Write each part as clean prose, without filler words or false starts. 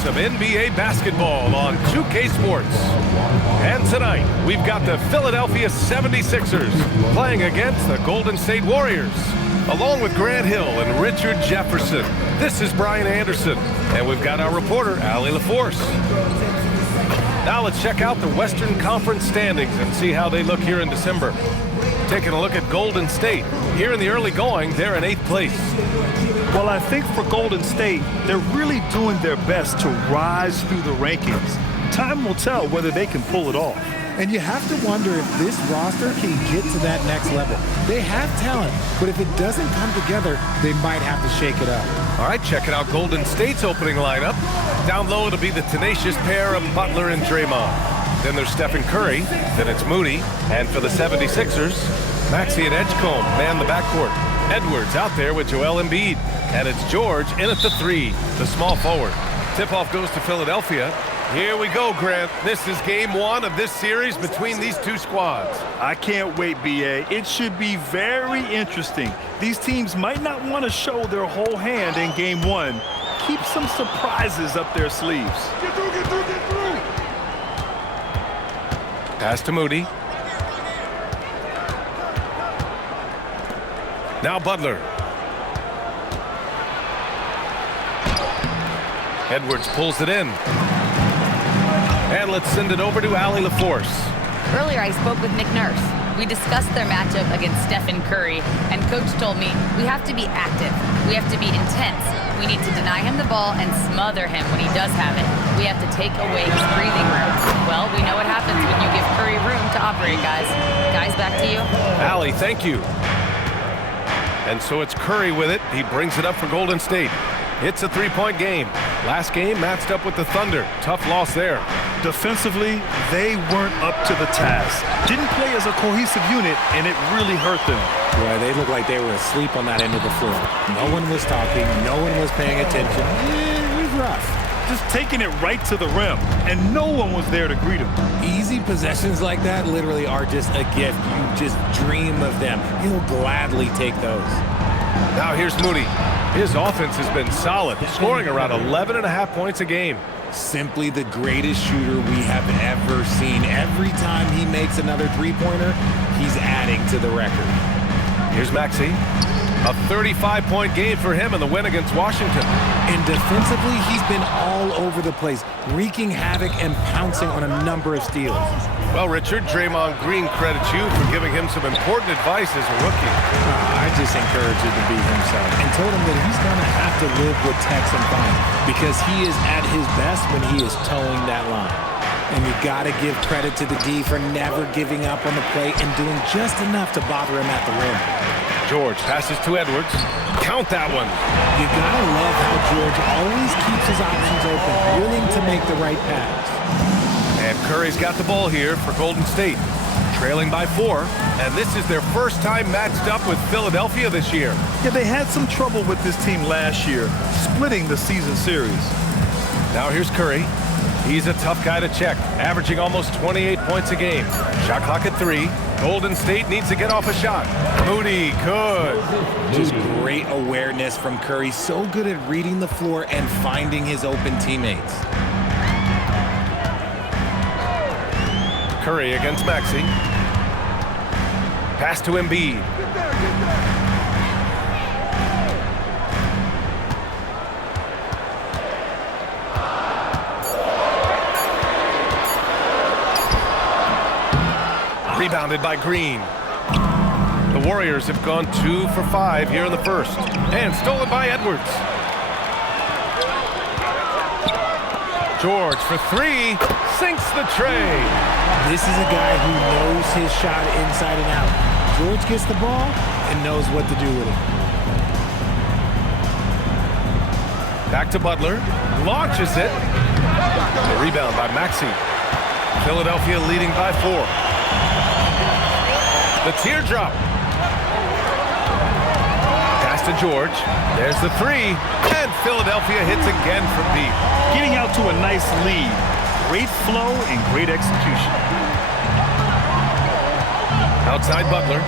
some NBA basketball on 2K Sports. And tonight, we've got the Philadelphia 76ers playing against the Golden State Warriors. Along with Grant Hill and Richard Jefferson, this is Brian Anderson, and we've got our reporter, Allie LaForce. Now let's check out the Western Conference standings and see how they look here in December. Taking a look at Golden State. Here in the early going, they're in 8th place. Well, I think for Golden State, they're really doing their best to rise through the rankings. Time will tell whether they can pull it off. And you have to wonder if this roster can get to that next level. They have talent, but if it doesn't come together, they might have to shake it up. All right, checking out Golden State's opening lineup. Down low, it'll be the tenacious pair of Butler and Draymond. Then there's Stephen Curry, then it's Moody, and for the 76ers, Maxey and Edgecombe man the backcourt. Edwards out there with Joel Embiid, and it's George in at the 3, the small forward. Tip-off goes to Philadelphia. Here we go, Grant. This is game 1 of this series between these two squads. I can't wait, B.A. It should be very interesting. These teams might not want to show their whole hand in game 1. Keep some surprises up their sleeves. Get through, get through, get through! Pass to Moody. Now Butler. Edwards pulls it in. And let's send it over to Allie LaForce. Earlier, I spoke with Nick Nurse. We discussed their matchup against Stephen Curry, and Coach told me we have to be active. We have to be intense. We need to deny him the ball and smother him when he does have it. We have to take away his breathing room. Well, we know what happens when you give Curry room to operate, guys. Guys, back to you. Allie, thank you. And so it's Curry with it. He brings it up for Golden State. It's a 3-point game. Last game matched up with the Thunder. Tough loss there. Defensively, they weren't up to the task. Didn't play as a cohesive unit, and it really hurt them. Boy, they looked like they were asleep on that end of the floor. No one was talking. No one was paying attention. It was rough. Just taking it right to the rim, and no one was there to greet him. Easy possessions like that literally are just a gift. You just dream of them. You'll gladly take those. Now here's Moody. His offense has been solid, scoring around 11.5 points a game. Simply the greatest shooter we have ever seen. Every time he makes another three-pointer, he's adding to the record. Here's Maxey. A 35-point game for him in the win against Washington. And defensively, he's been all over the place, wreaking havoc and pouncing on a number of steals. Well, Richard, Draymond Green credits you for giving him some important advice as a rookie. I just encouraged him to be himself and told him that he's going to have to live with Tex and Fine because he is at his best when he is towing that line. And you got to give credit to the D for never giving up on the play and doing just enough to bother him at the rim. George passes to Edwards. Count that one. You got to love how George always keeps his options open, willing to make the right pass. And Curry's got the ball here for Golden State, trailing by 4, and this is their first time matched up with Philadelphia this year. Yeah, they had some trouble with this team last year, splitting the season series. Now here's Curry. He's a tough guy to check, averaging almost 28 points a game. Shot clock at 3. Golden State needs to get off a shot. Moody, good. Just great awareness from Curry, so good at reading the floor and finding his open teammates. Curry against Maxey. Pass to Embiid. Rebounded by Green. The Warriors have gone 2 for 5 here in the first. And stolen by Edwards. George for 3. Sinks the tray. This is a guy who knows his shot inside and out. George gets the ball and knows what to do with it. Back to Butler. Launches it. The rebound by Maxey. Philadelphia leading by 4. The teardrop. Pass to George. There's the 3. And Philadelphia hits again from deep. Getting out to a nice lead. Great flow and great execution. Outside Butler.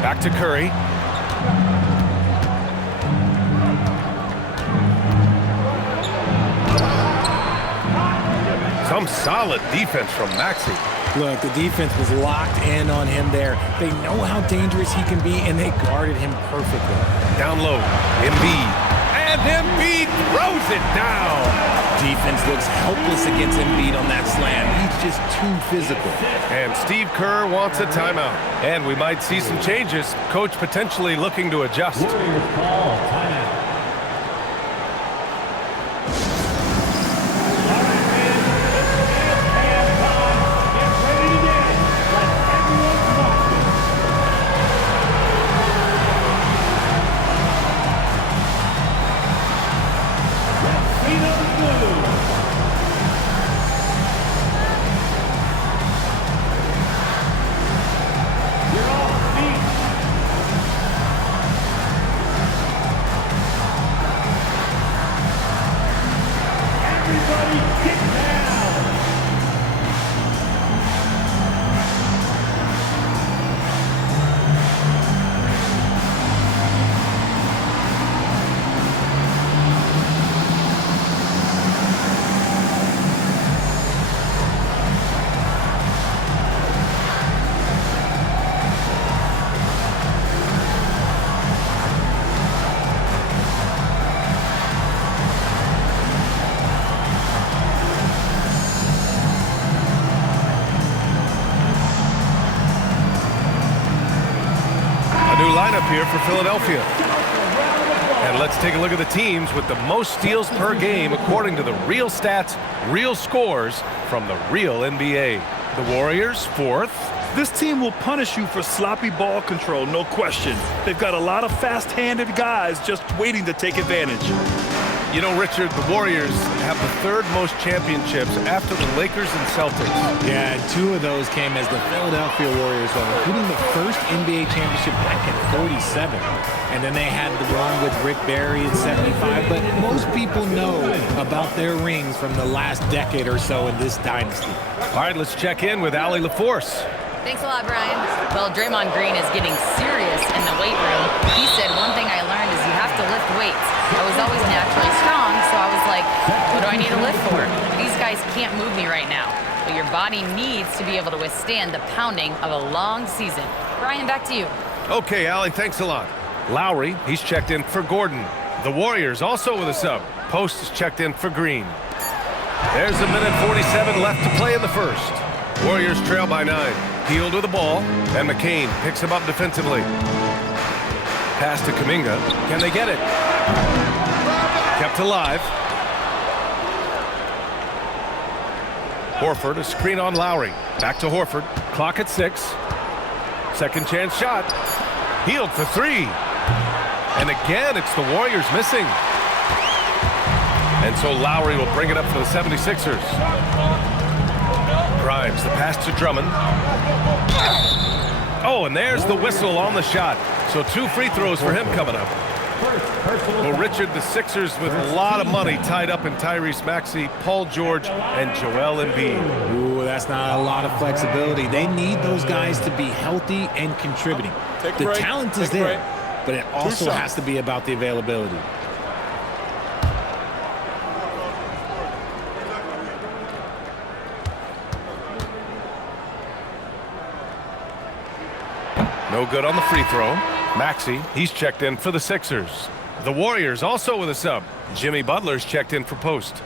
Back to Curry. Some solid defense from Maxey. Look, the defense was locked in on him there. They know how dangerous he can be, and they guarded him perfectly. Down low, Embiid. And Embiid throws it down. Defense looks helpless against Embiid on that slam. He's just too physical. And Steve Kerr wants a timeout. And we might see some changes. Coach potentially looking to adjust. Lineup here for Philadelphia. And let's take a look at the teams with the most steals per game according to the real stats, real scores from the real NBA. The Warriors, 4th. This team will punish you for sloppy ball control, no question. They've got a lot of fast-handed guys just waiting to take advantage. You know, Richard, the Warriors have the 3rd most championships after the Lakers and Celtics. Yeah, and 2 of those came as the Philadelphia Warriors won, including the first NBA championship back in '47. And then they had the one with Rick Barry in '75. But most people know about their rings from the last decade or so in this dynasty. All right, let's check in with Allie LaForce. Thanks a lot, Brian. Well, Draymond Green is getting serious in the weight room. He said, one thing I learned is you have to lift weights. I was always naturally strong, so I was like, what do I need to lift for? These guys can't move me right now. But your body needs to be able to withstand the pounding of a long season. Brian, back to you. Okay, Allie, thanks a lot. Lowry, he's checked in for Gordon. The Warriors also with a sub. Post is checked in for Green. There's a minute 47 left to play in the first. Warriors trail by 9. Hield with the ball, and McCain picks him up defensively. Pass to Kuminga. Can they get it? Kept alive. Horford, a screen on Lowry. Back to Horford. Clock at 6. Second chance shot. Hield for 3. And again, it's the Warriors missing. And so Lowry will bring it up for the 76ers. Grimes, the pass to Drummond. Oh, and there's the whistle on the shot. So 2 free throws for him coming up. Well, Richard, the Sixers with a lot of money tied up in Tyrese Maxey, Paul George, and Joel Embiid. Ooh, that's not a lot of flexibility. They need those guys to be healthy and contributing. The talent is there, but it also has to be about the availability. No good on the free throw. Maxey, he's checked in for the Sixers. The Warriors also with a sub. Jimmy Butler's checked in for post.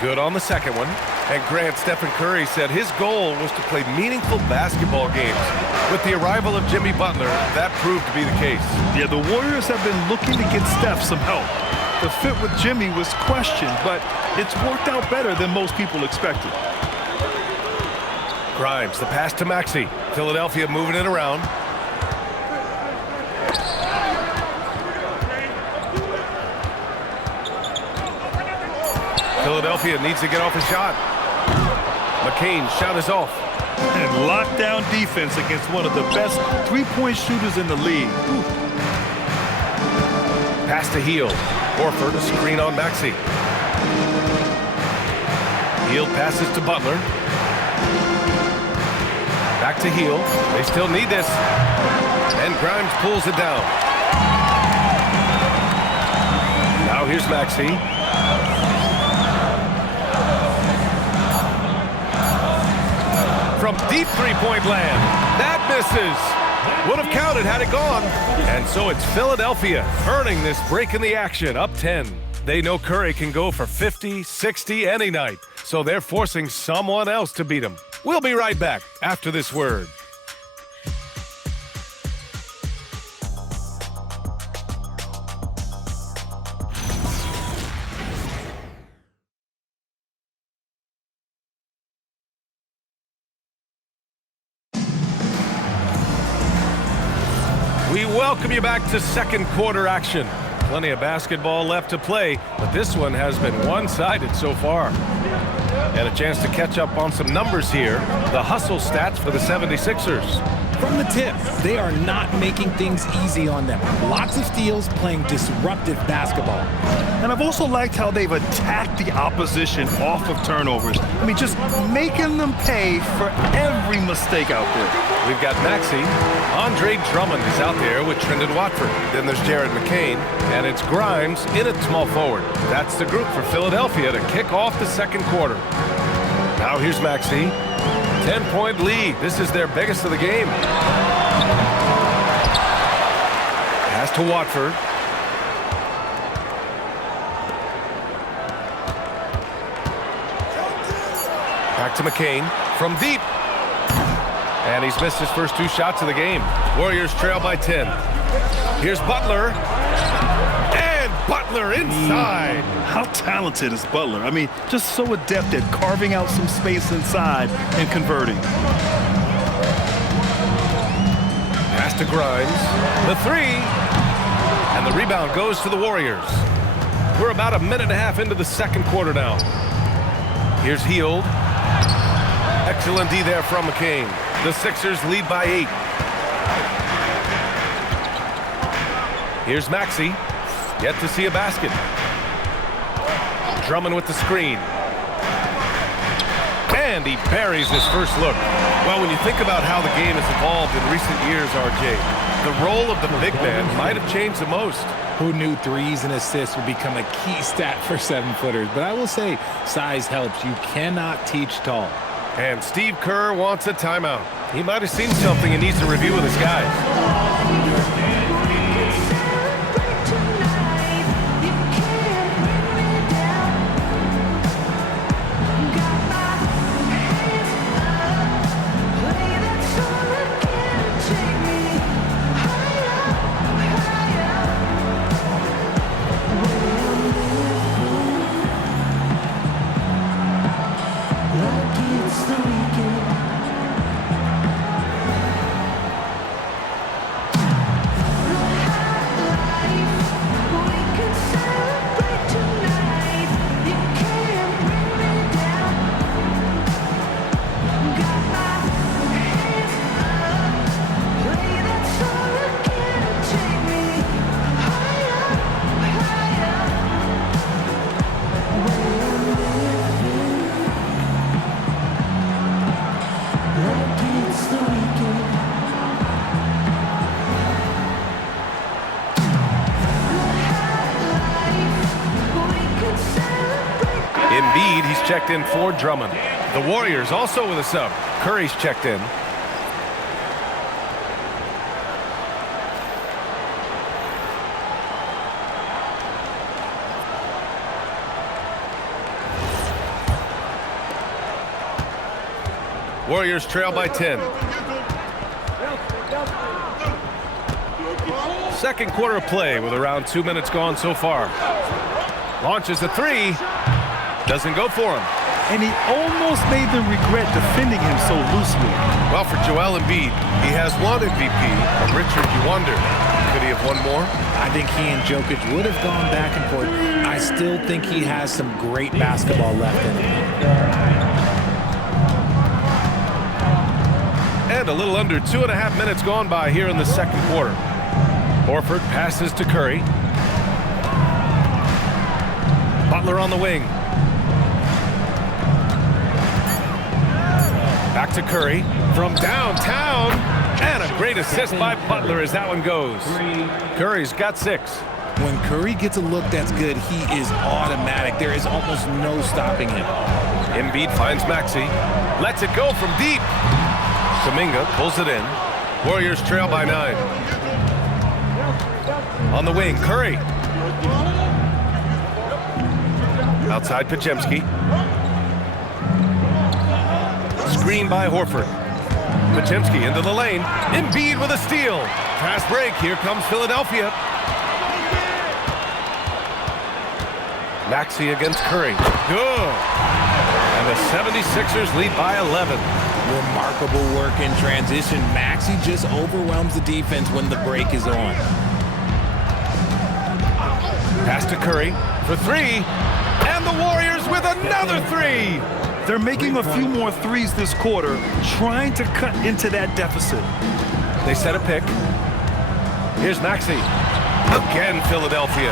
Good on the second one. And Grant, Stephen Curry said his goal was to play meaningful basketball games. With the arrival of Jimmy Butler, that proved to be the case. Yeah, the Warriors have been looking to get Steph some help. The fit with Jimmy was questioned, but it's worked out better than most people expected. Grimes, the pass to Maxey. Philadelphia moving it around. Philadelphia needs to get off a shot. McCain shot is off. And lockdown defense against one of the best three-point shooters in the league. Ooh. Pass to Hield. Horford, a screen on Maxey. Hield passes to Butler. to Hield. They still need this. And Grimes pulls it down. Now here's Maxey. From deep three-point land. That misses. Would have counted had it gone. And so it's Philadelphia earning this break in the action, up 10. They know Curry can go for 50, 60 any night, so they're forcing someone else to beat him. We'll be right back after this word. We welcome you back to second quarter action. Plenty of basketball left to play, but this one has been one-sided so far. And a chance to catch up on some numbers here. The hustle stats for the 76ers. From the tip, they are not making things easy on them. Lots of steals, playing disruptive basketball. And I've also liked how they've attacked the opposition off of turnovers. I mean, just making them pay for every mistake out there. We've got Maxey. Andre Drummond is out there with Trendon Watford. Then there's Jared McCain, and it's Grimes in at small forward. That's the group for Philadelphia to kick off the second quarter. Now here's Maxey. 10-point lead. This is their biggest of the game. Pass to Watford. Back to McCain from deep. And he's missed his first two shots of the game. Warriors trail by 10. Here's Butler. And Butler inside. How talented is Butler? I mean, just so adept at carving out some space inside and converting. Pass to Grimes. The three. And the rebound goes to the Warriors. We're about a minute and a half into the second quarter now. Here's Hield. Excellent D there from McCain. The Sixers lead by 8. Here's Maxey. Yet to see a basket. Drummond with the screen. And he buries his first look. Well, when you think about how the game has evolved in recent years, RJ, the role of the big man might have changed the most. Who knew threes and assists would become a key stat for 7-footers? But I will say, size helps. You cannot teach tall. And Steve Kerr wants a timeout. He might have seen something and needs to review with his guys. Embiid, he's checked in for Drummond. The Warriors also with a sub. Curry's checked in. Warriors trail by 10. Second quarter of play with around 2 minutes gone so far. Launches a three. Doesn't go for him. And he almost made them regret defending him so loosely. Well, for Joel Embiid, he has one MVP. But Richard, you wonder, could he have won more? I think he and Jokic would have gone back and forth. I still think he has some great basketball left in him. And a little under 2.5 minutes gone by here in the second quarter. Horford passes to Curry. Butler on the wing. Back to Curry from downtown. And a great assist by Butler as that one goes. Curry's got 6. When Curry gets a look that's good, he is automatic. There is almost no stopping him. Embiid finds Maxey. Lets it go from deep. Kuminga pulls it in. Warriors trail by 9. On the wing, Curry. Outside Podziemski. Screen by Horford. Podziemski into the lane. Embiid with a steal. Fast break. Here comes Philadelphia. Maxey against Curry. Good. And the 76ers lead by 11. Remarkable work in transition. Maxey just overwhelms the defense when the break is on. Pass to Curry for 3. And the Warriors with another 3. They're making a few more threes this quarter, trying to cut into that deficit. They set a pick. Here's Maxey. Again, Philadelphia.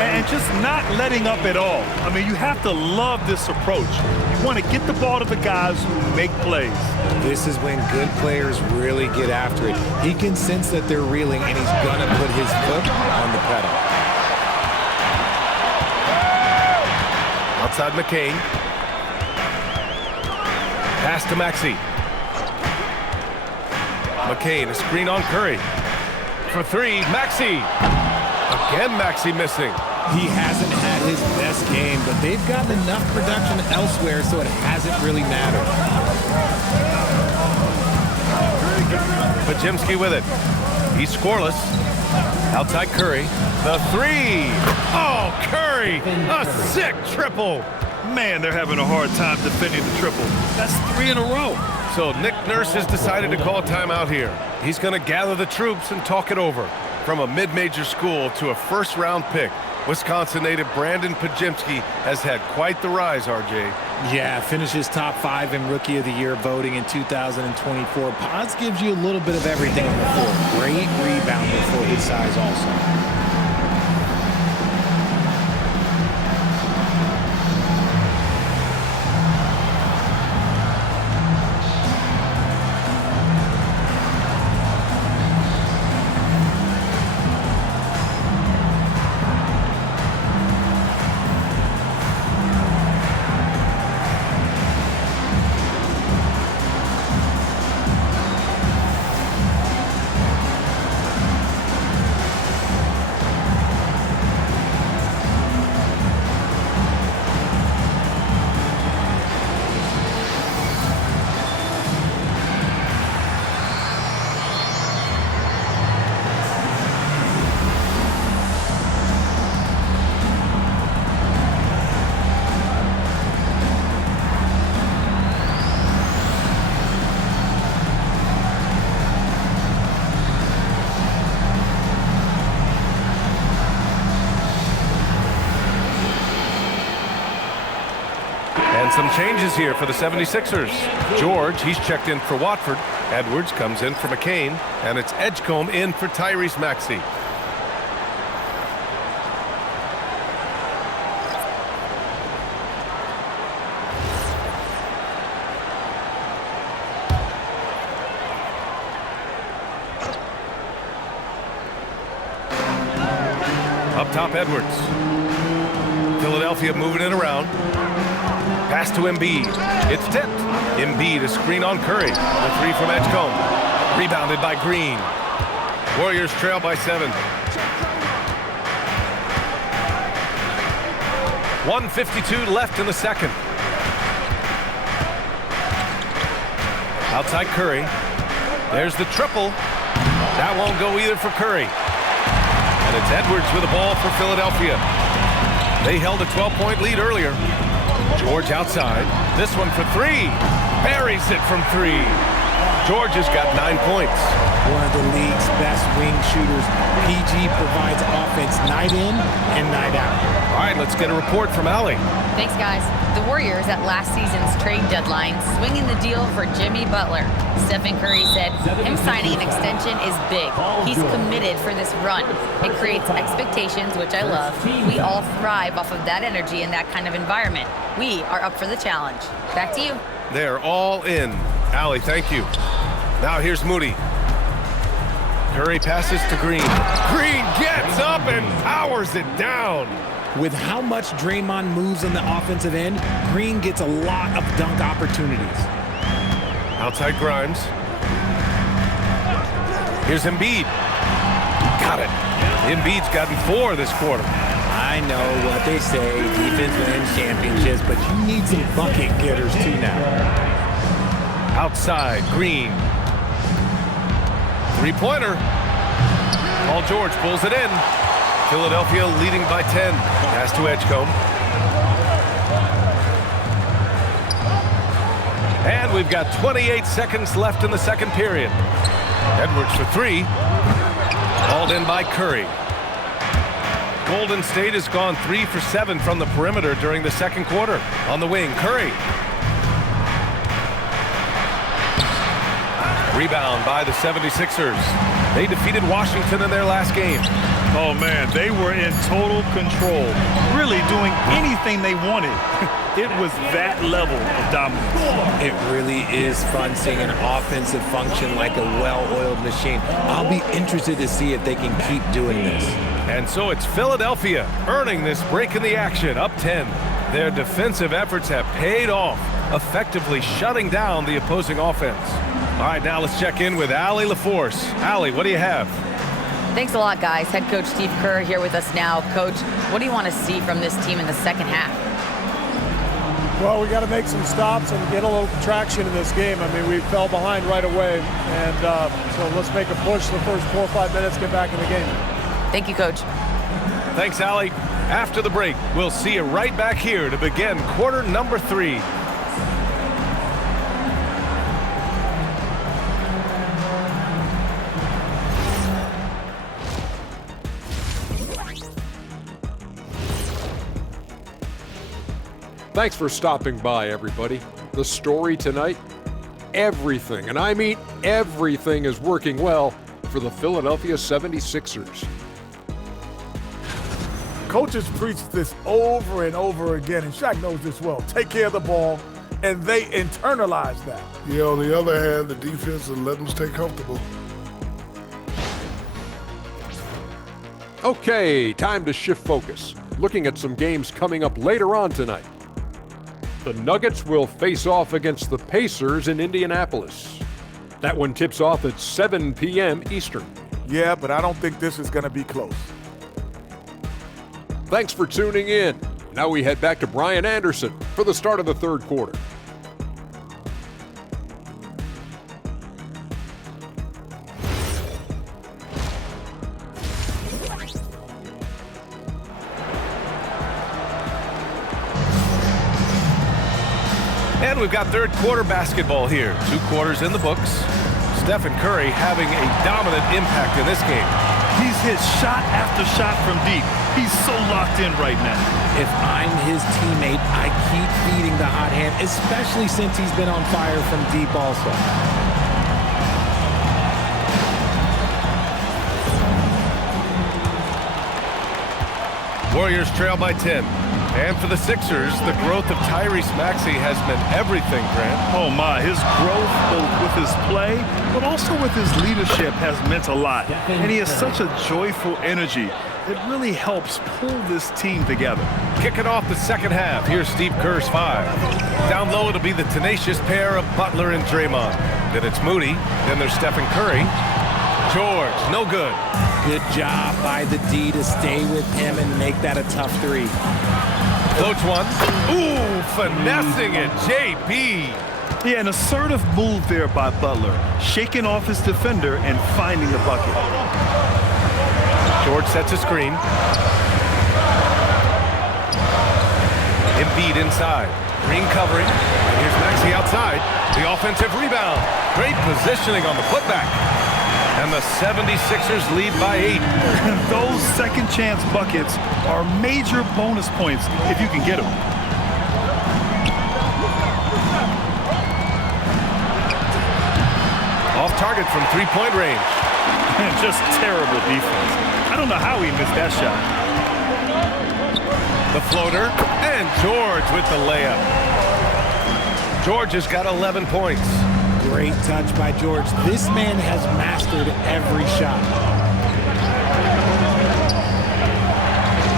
And just not letting up at all. I mean, you have to love this approach. You want to get the ball to the guys who make plays. This is when good players really get after it. He can sense that they're reeling, and he's going to put his foot on the pedal. Outside McCain. Pass to Maxey. McCain, a screen on Curry. For 3, Maxey. Again, Maxey missing. He hasn't had his best game, but they've gotten enough production elsewhere, so it hasn't really mattered. Podziemski with it. He's scoreless. Outside Curry. The 3. Oh, Curry. A sick triple. Man, they're having a hard time defending the triple. That's 3 in a row. So Nick Nurse has decided to call timeout here. He's going to gather the troops and talk it over. From a mid-major school to a first-round pick, Wisconsin native Brandon Podziemski has had quite the rise, RJ. Yeah, finishes top 5 in Rookie of the Year voting in 2024. Pods gives you a little bit of everything on the floor. Great rebounder for his size also. And some changes here for the 76ers. George, he's checked in for Watford. Edwards comes in for McCain. And it's Edgecombe in for Tyrese Maxey. Up top, Edwards. Philadelphia moving it around. Pass to Embiid. It's tipped. Embiid, a screen on Curry. The 3 from Edgecombe. Rebounded by Green. Warriors trail by 7. 1:52 left in the second. Outside Curry. There's the triple. That won't go either for Curry. And it's Edwards with the ball for Philadelphia. They held a 12-point lead earlier. George outside. This one for 3. Buries it from 3. George has got 9 points. One of the league's best wing shooters. PG provides offense night in and night out. All right, let's get a report from Allie. Thanks, guys. The Warriors at last season's trade deadline swinging the deal for Jimmy Butler. Stephen Curry said him signing an extension is big. He's committed for this run. It creates expectations, which I love. We all thrive off of that energy in that kind of environment. We are up for the challenge. Back to you. They're all in. Allie, thank you. Now here's Moody. Curry passes to Green. Green gets up and powers it down. With how much Draymond moves on the offensive end, Green gets a lot of dunk opportunities. Outside Grimes. Here's Embiid. Got it. Embiid's gotten 4 this quarter. I know what they say, defense wins championships, but you need some bucket getters too now. Outside, Green. Three-pointer. Paul George pulls it in. Philadelphia leading by 10. Pass to Edgecombe. And we've got 28 seconds left in the second period. Edwards for 3. Hauled in by Curry. Golden State has gone 3 for 7 from the perimeter during the second quarter. On the wing, Curry. Rebound by the 76ers. They defeated Washington in their last game. Oh, man, they were in total control, really doing anything they wanted. It was that level of dominance. It really is fun seeing an offensive function like a well-oiled machine. I'll be interested to see if they can keep doing this. And so it's Philadelphia earning this break in the action, up 10. Their defensive efforts have paid off, effectively shutting down the opposing offense. All right, now let's check in with Allie LaForce. Allie, what do you have? Thanks a lot, guys. Head coach Steve Kerr here with us now. Coach, what do you want to see from this team in the second half? Well, we got to make some stops and get a little traction in this game. I mean, we fell behind right away, and so let's make a push the first 4 or 5 minutes, get back in the game. Thank you, Coach. Thanks, Allie. After the break, we'll see you right back here to begin quarter number 3. Thanks for stopping by, everybody. The story tonight, everything, and I mean everything, is working well for the Philadelphia 76ers. Coaches preach this over and over again, and Shaq knows this well. Take care of the ball, and they internalize that. Yeah, on the other hand, the defense will let them stay comfortable. Okay, time to shift focus. Looking at some games coming up later on tonight. The Nuggets will face off against the Pacers in Indianapolis. That one tips off at 7 p.m. Eastern. Yeah, but I don't think this is going to be close. Thanks for tuning in. Now we head back to Brian Anderson for the start of the third quarter. And we've got third quarter basketball here. 2 quarters in the books. Stephen Curry having a dominant impact in this game. He's hit shot after shot from deep. He's so locked in right now. If I'm his teammate, I keep feeding the hot hand, especially since he's been on fire from deep also. Warriors trail by 10. And for the Sixers, the growth of Tyrese Maxey has meant everything, Grant. Oh, my. His growth, both with his play, but also with his leadership, has meant a lot. And he has such a joyful energy. It really helps pull this team together. Kicking off the second half, here's Steve Kerr's 5. Down low, it'll be the tenacious pair of Butler and Draymond. Then it's Moody. Then there's Stephen Curry. George, no good. Good job by the D to stay with him and make that a tough 3. Floats one. Ooh, finessing it, JB. Yeah, an assertive move there by Butler, shaking off his defender and finding the bucket. George sets a screen. Embiid inside. Green covering. And here's Maxey outside. The offensive rebound. Great positioning on the putback. And the 76ers lead by 8. Those second chance buckets are major bonus points if you can get them. Off target from three-point range. Just terrible defense. I don't know how he missed that shot. The floater. And George with the layup. George has got 11 points. Great touch by George. This man has mastered every shot.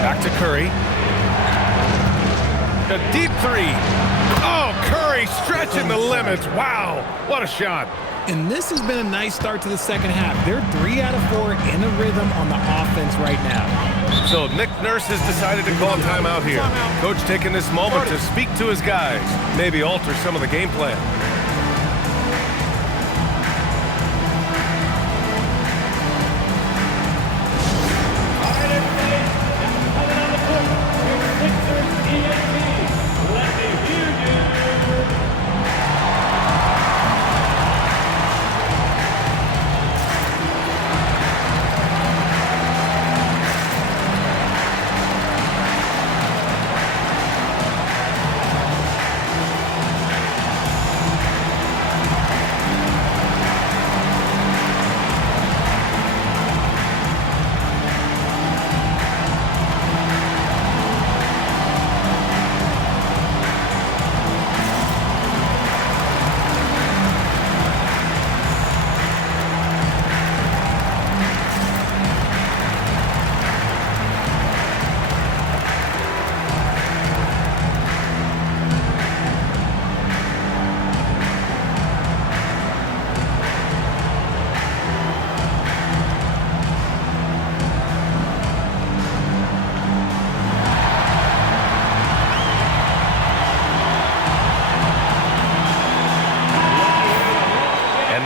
Back to Curry. A deep three. Oh, Curry stretching the limits. Wow, what a shot. And this has been a nice start to the second half. They're 3 out of 4 in a rhythm on the offense right now. So Nick Nurse has decided to call timeout here. Coach taking this moment to speak to his guys, maybe alter some of the game plan.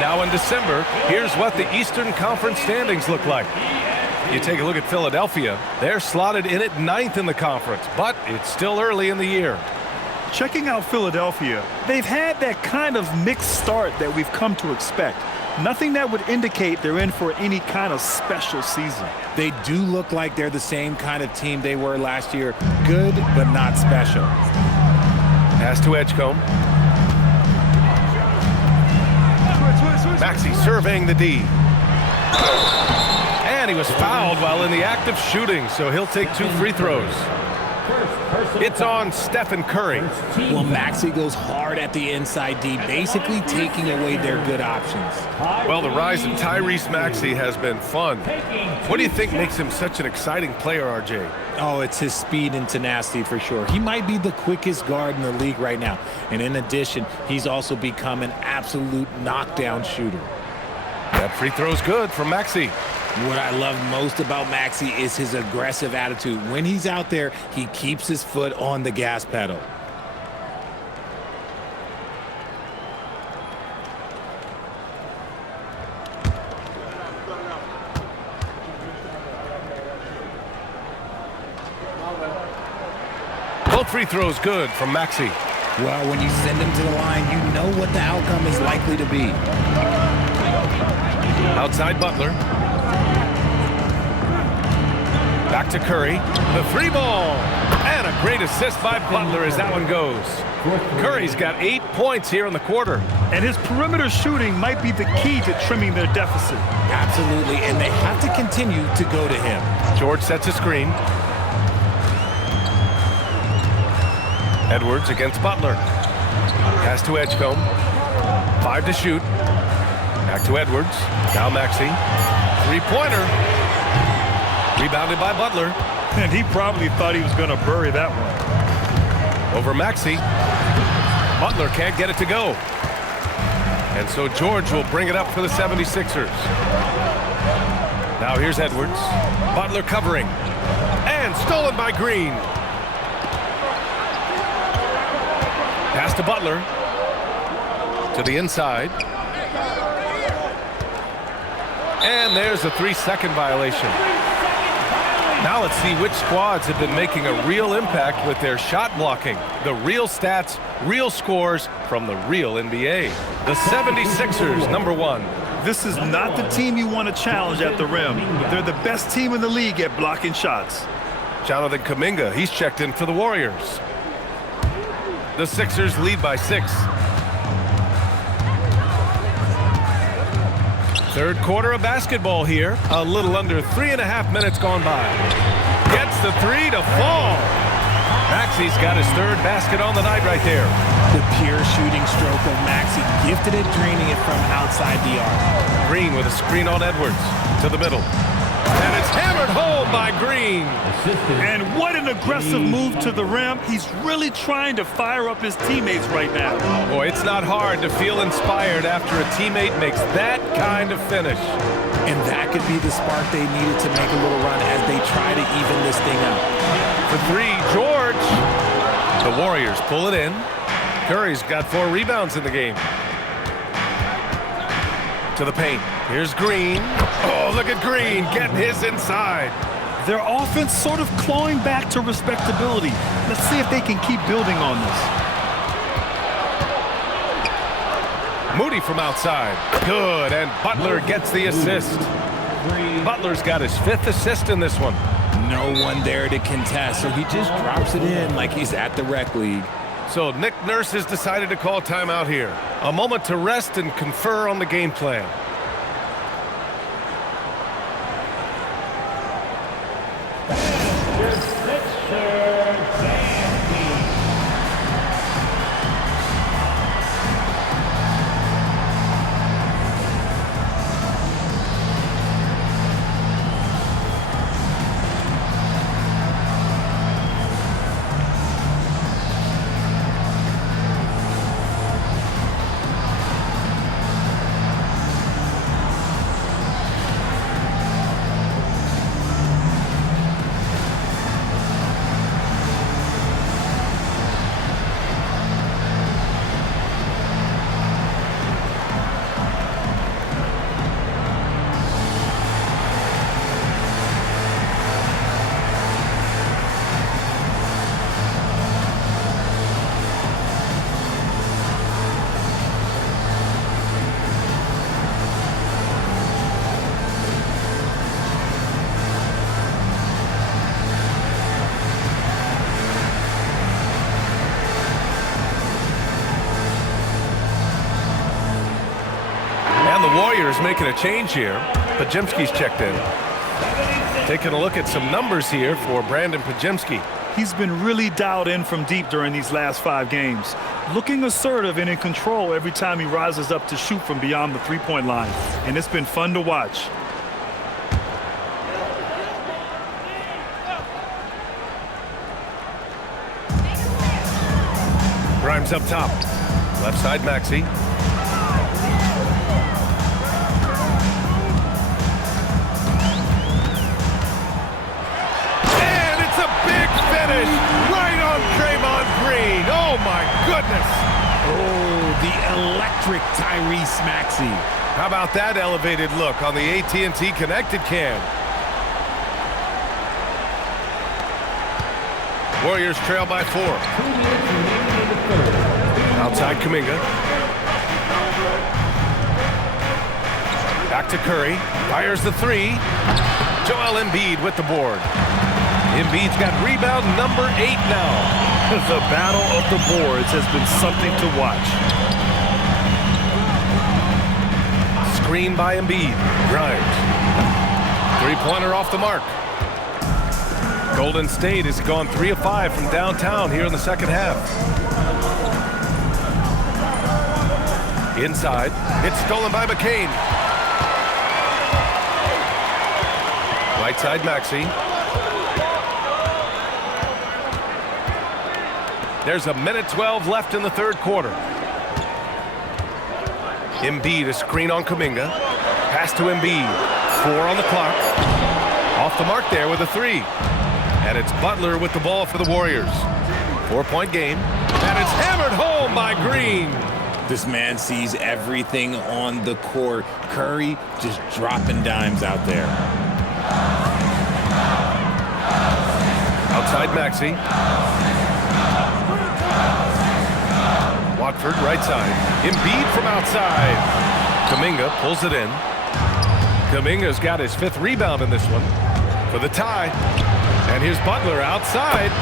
Now in December, here's what the Eastern Conference standings look like. You take a look at Philadelphia. They're slotted in at 9th in the conference, but it's still early in the year. Checking out Philadelphia, they've had that kind of mixed start that we've come to expect. Nothing that would indicate they're in for any kind of special season. They do look like they're the same kind of team they were last year. Good, but not special. Pass to Edgecombe. Maxey surveying the D. And he was fouled while in the act of shooting, so he'll take 2 free throws. It's on Stephen Curry. Well, Maxey goes hard at the inside D, basically taking away their good options. Well, the rise of Tyrese Maxey has been fun. What do you think makes him such an exciting player, RJ? Oh, it's his speed and tenacity for sure. He might be the quickest guard in the league right now. And in addition, he's also become an absolute knockdown shooter. That free throw's good from Maxey. What I love most about Maxey is his aggressive attitude. When he's out there, he keeps his foot on the gas pedal. Both free throws good from Maxey. Well, when you send him to the line, you know what the outcome is likely to be. Outside Butler. Back to Curry. The 3 ball. And a great assist by Butler as that one goes. Curry's got 8 points here in the quarter. And his perimeter shooting might be the key to trimming their deficit. Absolutely, and they have to continue to go to him. George sets a screen. Edwards against Butler. Pass to Edgecombe. 5 to shoot. Back to Edwards. Now Maxey. 3-pointer. Rebounded by Butler. And he probably thought he was going to bury that one. Over Maxey. Butler can't get it to go. And so George will bring it up for the 76ers. Now here's Edwards. Butler covering. And stolen by Green. Pass to Butler. To the inside. And there's a 3-second violation. Now let's see which squads have been making a real impact with their shot blocking. The real stats, real scores from the real NBA. The 76ers, number 1. This is not the team you want to challenge at the rim. They're the best team in the league at blocking shots. Jonathan Kuminga, he's checked in for the Warriors. The Sixers lead by 6. Third quarter of basketball here. A little under 3.5 minutes gone by. Gets the 3 to fall. Maxi's got his third basket on the night right there. The pure shooting stroke of Maxey, gifted at draining it from outside the arc. Green with a screen on Edwards to the middle. And it's hammered home by Green. And what an aggressive move to the rim. He's really trying to fire up his teammates right now. Boy, it's not hard to feel inspired after a teammate makes that kind of finish. And that could be the spark they needed to make a little run as they try to even this thing up. For three, George. The Warriors pull it in. Curry's got 4 rebounds in the game. To the paint. Here's Green. Oh, look at Green getting his inside. Their offense sort of clawing back to respectability. Let's see if they can keep building on this. Moody from outside. Good, and Butler gets the assist. Butler's got his 5th assist in this one. No one there to contest, so he just drops it in like he's at the rec league. So Nick Nurse has decided to call timeout here. A moment to rest and confer on the game plan. Warriors making a change here. Podziemski's checked in. Taking a look at some numbers here for Brandon Podziemski. He's been really dialed in from deep during these last 5 games. Looking assertive and in control every time he rises up to shoot from beyond the three-point line. And it's been fun to watch. Grimes up top. Left side, Maxey. Right on Draymond Green. Oh, my goodness. Oh, the electric Tyrese Maxey. How about that elevated look on the AT&T Connected Cam? Warriors trail by 4. Outside Kuminga. Back to Curry. Fires the 3. Joel Embiid with the board. Embiid's got rebound number 8 now. The battle of the boards has been something to watch. Screen by Embiid. Grimes. 3-pointer off the mark. Golden State has gone 3 of 5 from downtown here in the second half. Inside. It's stolen by McCain. Right side Maxey. There's 1:12 left in the third quarter. Embiid, a screen on Kuminga. Pass to Embiid. 4 on the clock. Off the mark there with a 3. And it's Butler with the ball for the Warriors. 4-point game. And it's hammered home by Green. This man sees everything on the court. Curry just dropping dimes out there. Outside Maxey. Watford right side. Embiid from outside. Kuminga pulls it in. Kuminga's got his 5th rebound in this one for the tie. And here's Butler outside.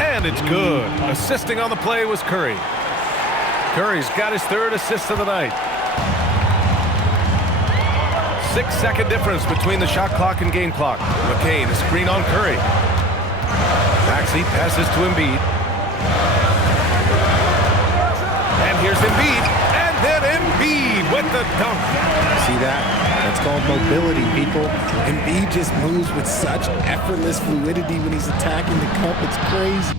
And it's good. Assisting on the play was Curry. Curry's got his 3rd assist of the night. 6-second difference between the shot clock and game clock. McCain, a screen on Curry. Maxey passes to Embiid. Here's Embiid, and then Embiid with the dunk. See that? That's called mobility, people. Embiid just moves with such effortless fluidity when he's attacking the cup. It's crazy.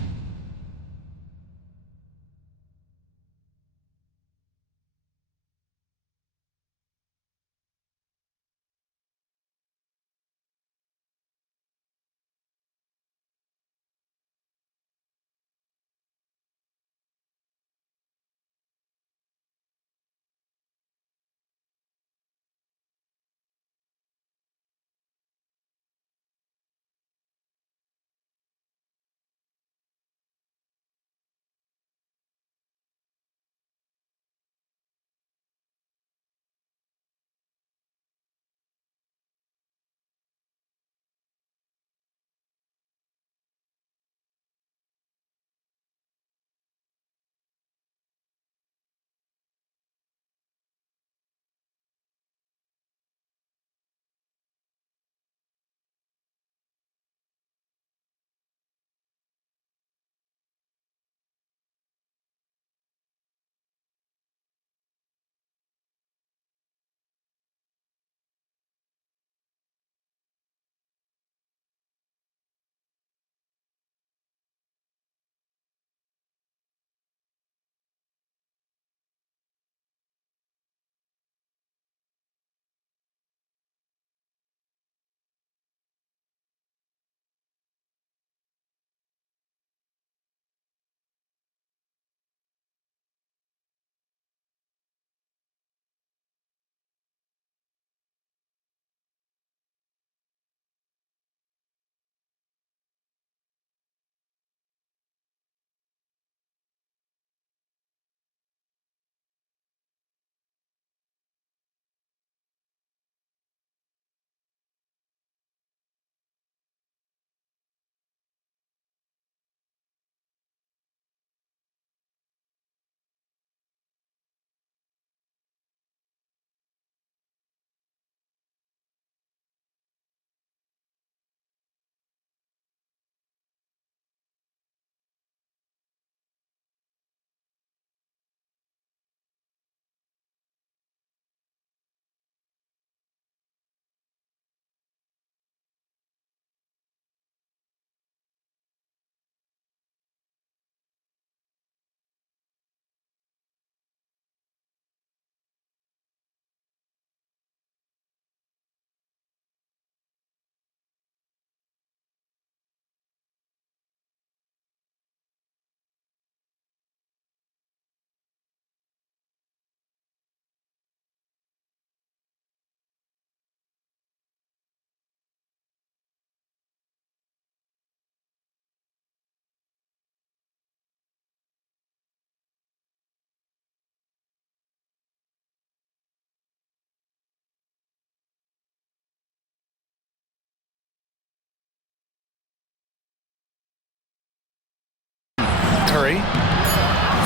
Curry.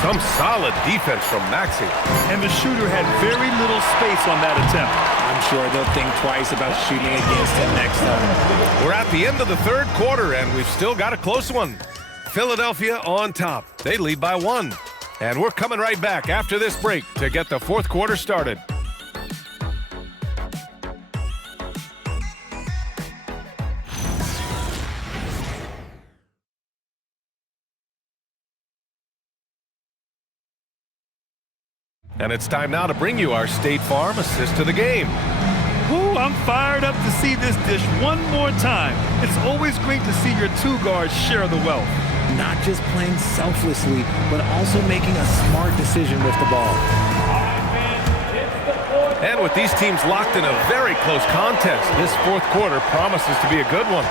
Some solid defense from Maxey. And the shooter had very little space on that attempt. I'm sure they'll think twice about shooting against him next time. We're at the end of the third quarter, and we've still got a close one. Philadelphia on top. They lead by 1. And we're coming right back after this break to get the fourth quarter started. And it's time now to bring you our State Farm assist to the game. Ooh, I'm fired up to see this dish one more time. It's always great to see your two guards share the wealth. Not just playing selflessly, but also making a smart decision with the ball. And with these teams locked in a very close contest, this fourth quarter promises to be a good one.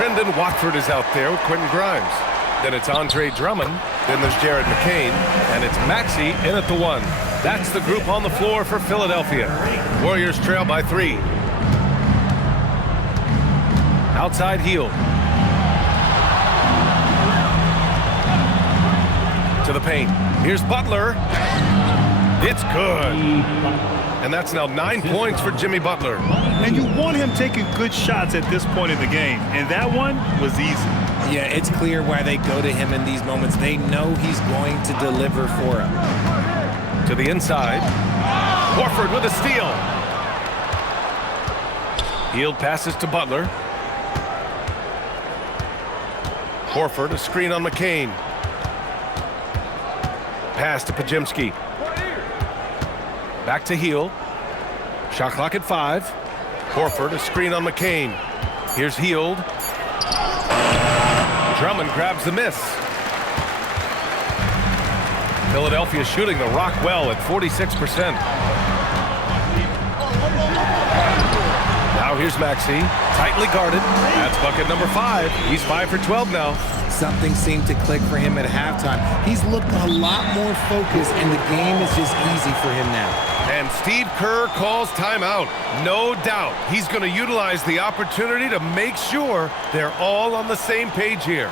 Trendon Watford is out there with Quentin Grimes. Then it's Andre Drummond. Then there's Jared McCain. And it's Maxey in at the 1. That's the group on the floor for Philadelphia. Warriors trail by 3. Outside heel. To the paint. Here's Butler. It's good. And that's now 9 points for Jimmy Butler. And you want him taking good shots at this point in the game. And that one was easy. Yeah, it's clear why they go to him in these moments. They know he's going to deliver for them. To the inside. Horford with a steal. Hield passes to Butler. Horford, a screen on McCain. Pass to Podziemski. Back to Hield. Shot clock at 5. Horford, a screen on McCain. Here's Hield. Drummond grabs the miss. Philadelphia shooting the rock well at 46%. Now here's Maxey, tightly guarded. That's bucket number 5. He's 5 for 12 now. Something seemed to click for him at halftime. He's looked a lot more focused, and the game is just easy for him now. And Steve Kerr calls timeout. No doubt he's going to utilize the opportunity to make sure they're all on the same page here.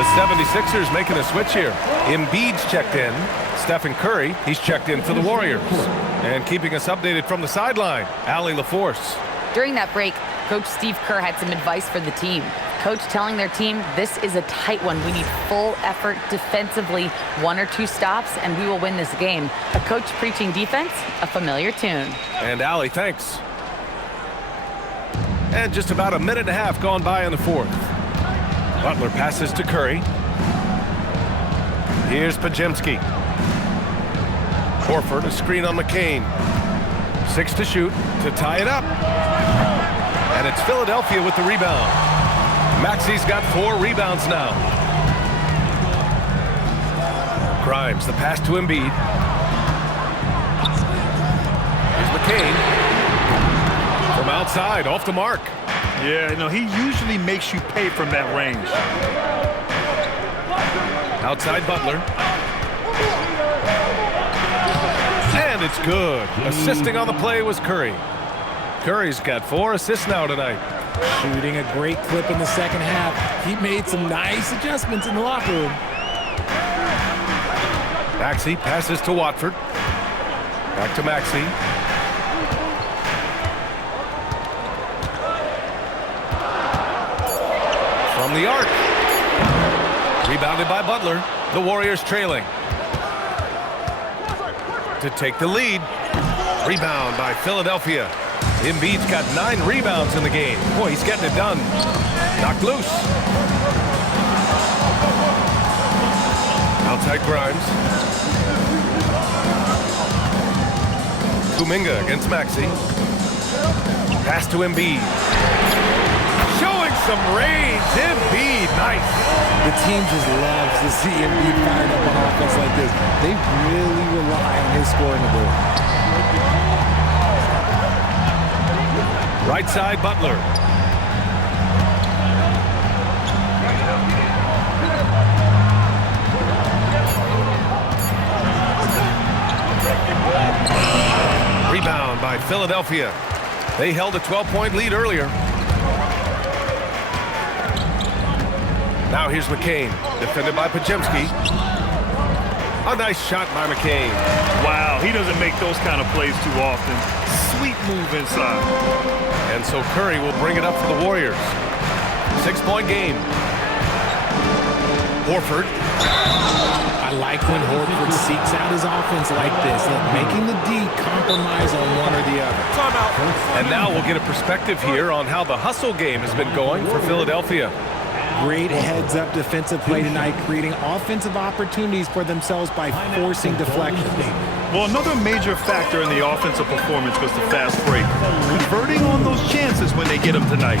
The 76ers making a switch here. Embiid's checked in. Stephen Curry, he's checked in for the Warriors. And keeping us updated from the sideline, Allie LaForce. During that break, Coach Steve Kerr had some advice for the team. Coach telling their team, this is a tight one. We need full effort defensively, 1 or 2 stops, and we will win this game. A coach preaching defense, a familiar tune. And Allie, thanks. And just about a minute and a half gone by in the 4th. Butler passes to Curry. Here's Podziemski. Horford, a screen on McCain. 6 to shoot to tie it up. And it's Philadelphia with the rebound. Maxey's got 4 rebounds now. Grimes, the pass to Embiid. Here's McCain. From outside, off the mark. Yeah, no, he usually makes you pay from that range. Outside Butler. And it's good. Assisting on the play was Curry. Curry's got 4 assists now tonight. Shooting a great clip in the second half. He made some nice adjustments in the locker room. Maxey passes to Watford. Back to Maxey. From the arc. Rebounded by Butler. The Warriors trailing. To take the lead. Rebound by Philadelphia. Embiid's got 9 rebounds in the game. Boy, he's getting it done. Knocked loose. Outside Grimes. Kuminga against Maxey. Pass to Embiid. Showing some range. Embiid, nice. The team just loves to see Embiid fired up on offense like this. They really rely on his scoring ability. Right side, Butler. Rebound by Philadelphia. They held a 12-point lead earlier. Now here's McCain, defended by Podziemski. A nice shot by McCain. Wow, he doesn't make those kind of plays too often. Sweet move inside. And so Curry will bring it up for the Warriors. 6-point game. Horford. I I like when Horford seeks out his offense like this, making the D compromise on one or the other. And now we'll get a perspective here on how the hustle game has been going for Philadelphia. Great heads-up defensive play tonight, creating offensive opportunities for themselves by forcing deflections. Well, another major factor in the offensive performance was the fast break. Converting on those chances when they get them tonight.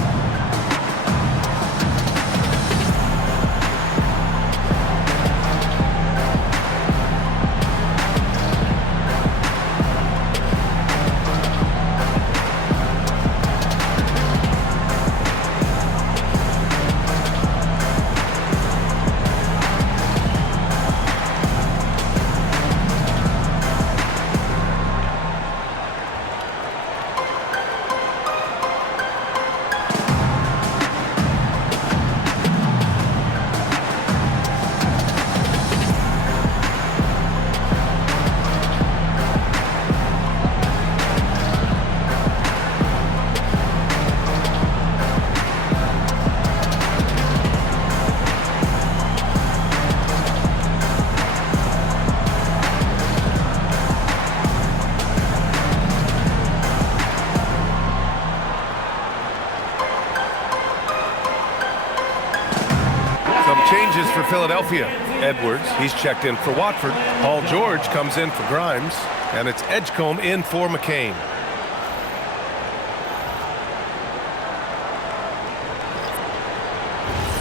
Changes for Philadelphia. Edwards, he's checked in for Watford. Paul George comes in for Grimes. And it's Edgecombe in for McCain.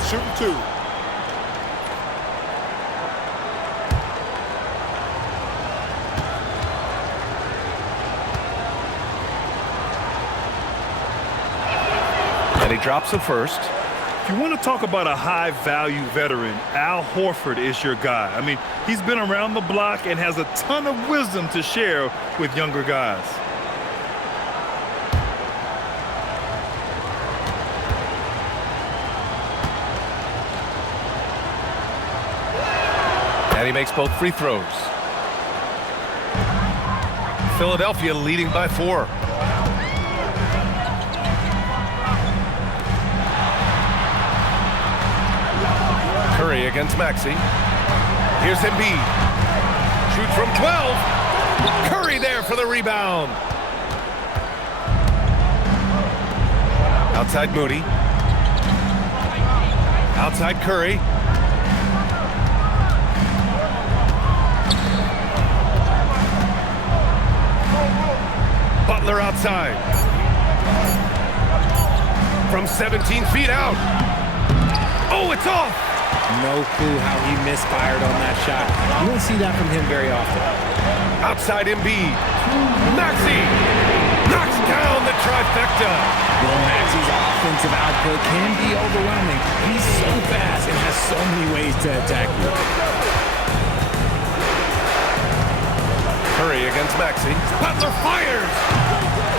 Shooting 2. And he drops the first. If you want to talk about a high-value veteran, Al Horford is your guy. I mean, he's been around the block and has a ton of wisdom to share with younger guys. And he makes both free throws. Philadelphia leading by 4. Curry against Maxey. Here's Embiid. Shoots from 12. Curry there for the rebound. Outside Moody. Outside Curry. Butler outside. From 17 feet out. Oh, it's off. No clue how he misfired on that shot. You don't see that from him very often. Outside Embiid. Maxey knocks down the trifecta. Well, Maxey's offensive output can be overwhelming. He's so fast and has so many ways to attack you. Curry against Maxey. Butler fires.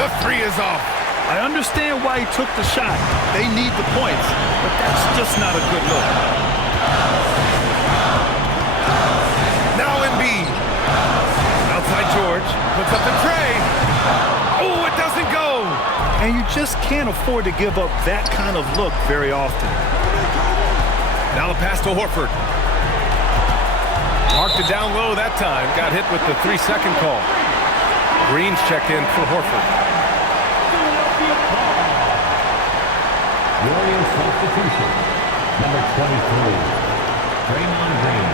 The 3 is off. I understand why he took the shot. They need the points, but that's just not a good look. Now Embiid. Outside George. Puts up the tray. Oh, it doesn't go. And you just can't afford to give up that kind of look very often. Now the pass to Horford. Marked it down low that time. Got hit with the 3-second call. Green's checked in for Horford. Warriors substitution. Number 23, Draymond Green.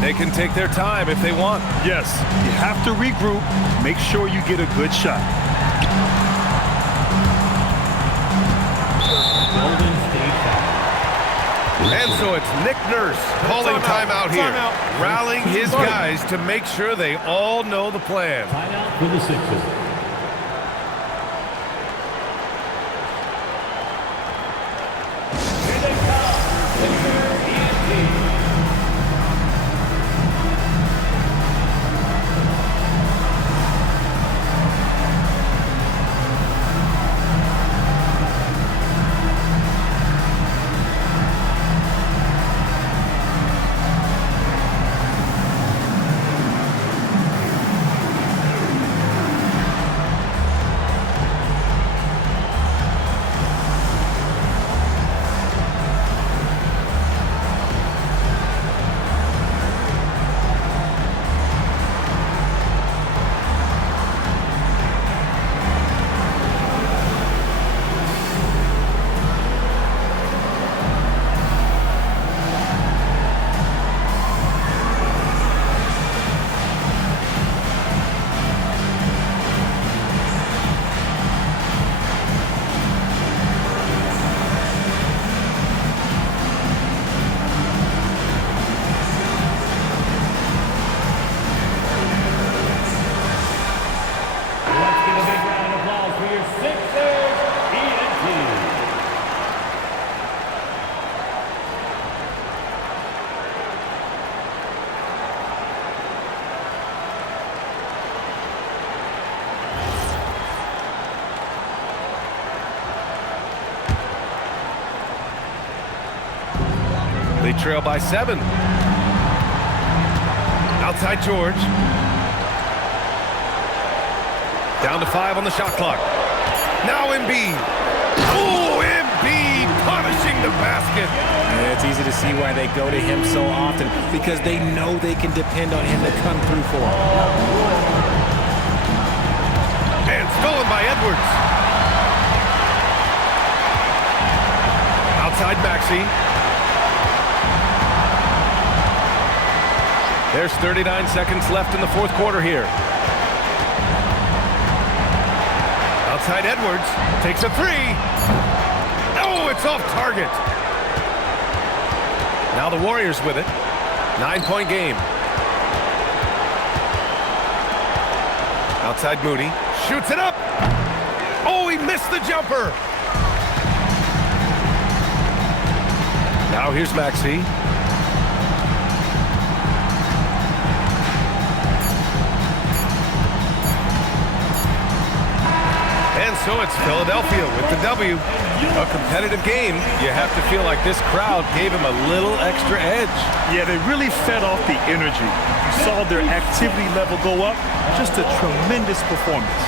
They can take their time if they want. Yes, you have to regroup. Make sure you get a good shot. Golden State foul. And so it's Nick Nurse calling timeout here. Rallying his guys to make sure they all know the plan. Timeout for the Sixers. They trail by 7. Outside George. Down to 5 on the shot clock. Now Embiid. Oh, Embiid punishing the basket. And it's easy to see why they go to him so often, because they know they can depend on him to come through for them. And stolen by Edwards. Outside Maxey. There's 39 seconds left in the fourth quarter here. Outside Edwards. Takes a 3. Oh, it's off target. Now the Warriors with it. 9-point game. Outside Moody. Shoots it up. Oh, he missed the jumper. Now here's Maxey. And so it's Philadelphia with the W. A competitive game. You have to feel like this crowd gave him a little extra edge. Yeah, they really fed off the energy. You saw their activity level go up. Just a tremendous performance.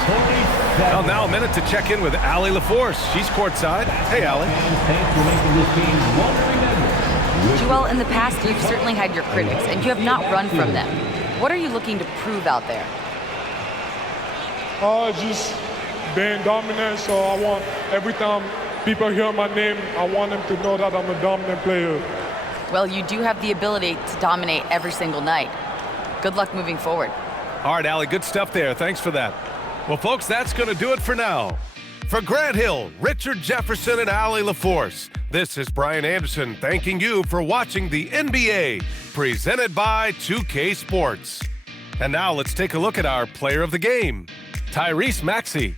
Well, now a minute to check in with Allie LaForce. She's courtside. Hey, Allie. Thanks for making this game one remember. Joel, in the past, you've certainly had your critics, and you have not run from them. What are you looking to prove out there? Just being dominant, so I want every time people hear my name, I want them to know that I'm a dominant player. Well, you do have the ability to dominate every single night. Good luck moving forward. All right, Allie, good stuff there. Thanks for that. Well, folks, that's going to do it for now. For Grant Hill, Richard Jefferson, and Allie LaForce, this is Brian Anderson thanking you for watching the NBA, presented by 2K Sports. And now let's take a look at our player of the game, Tyrese Maxey.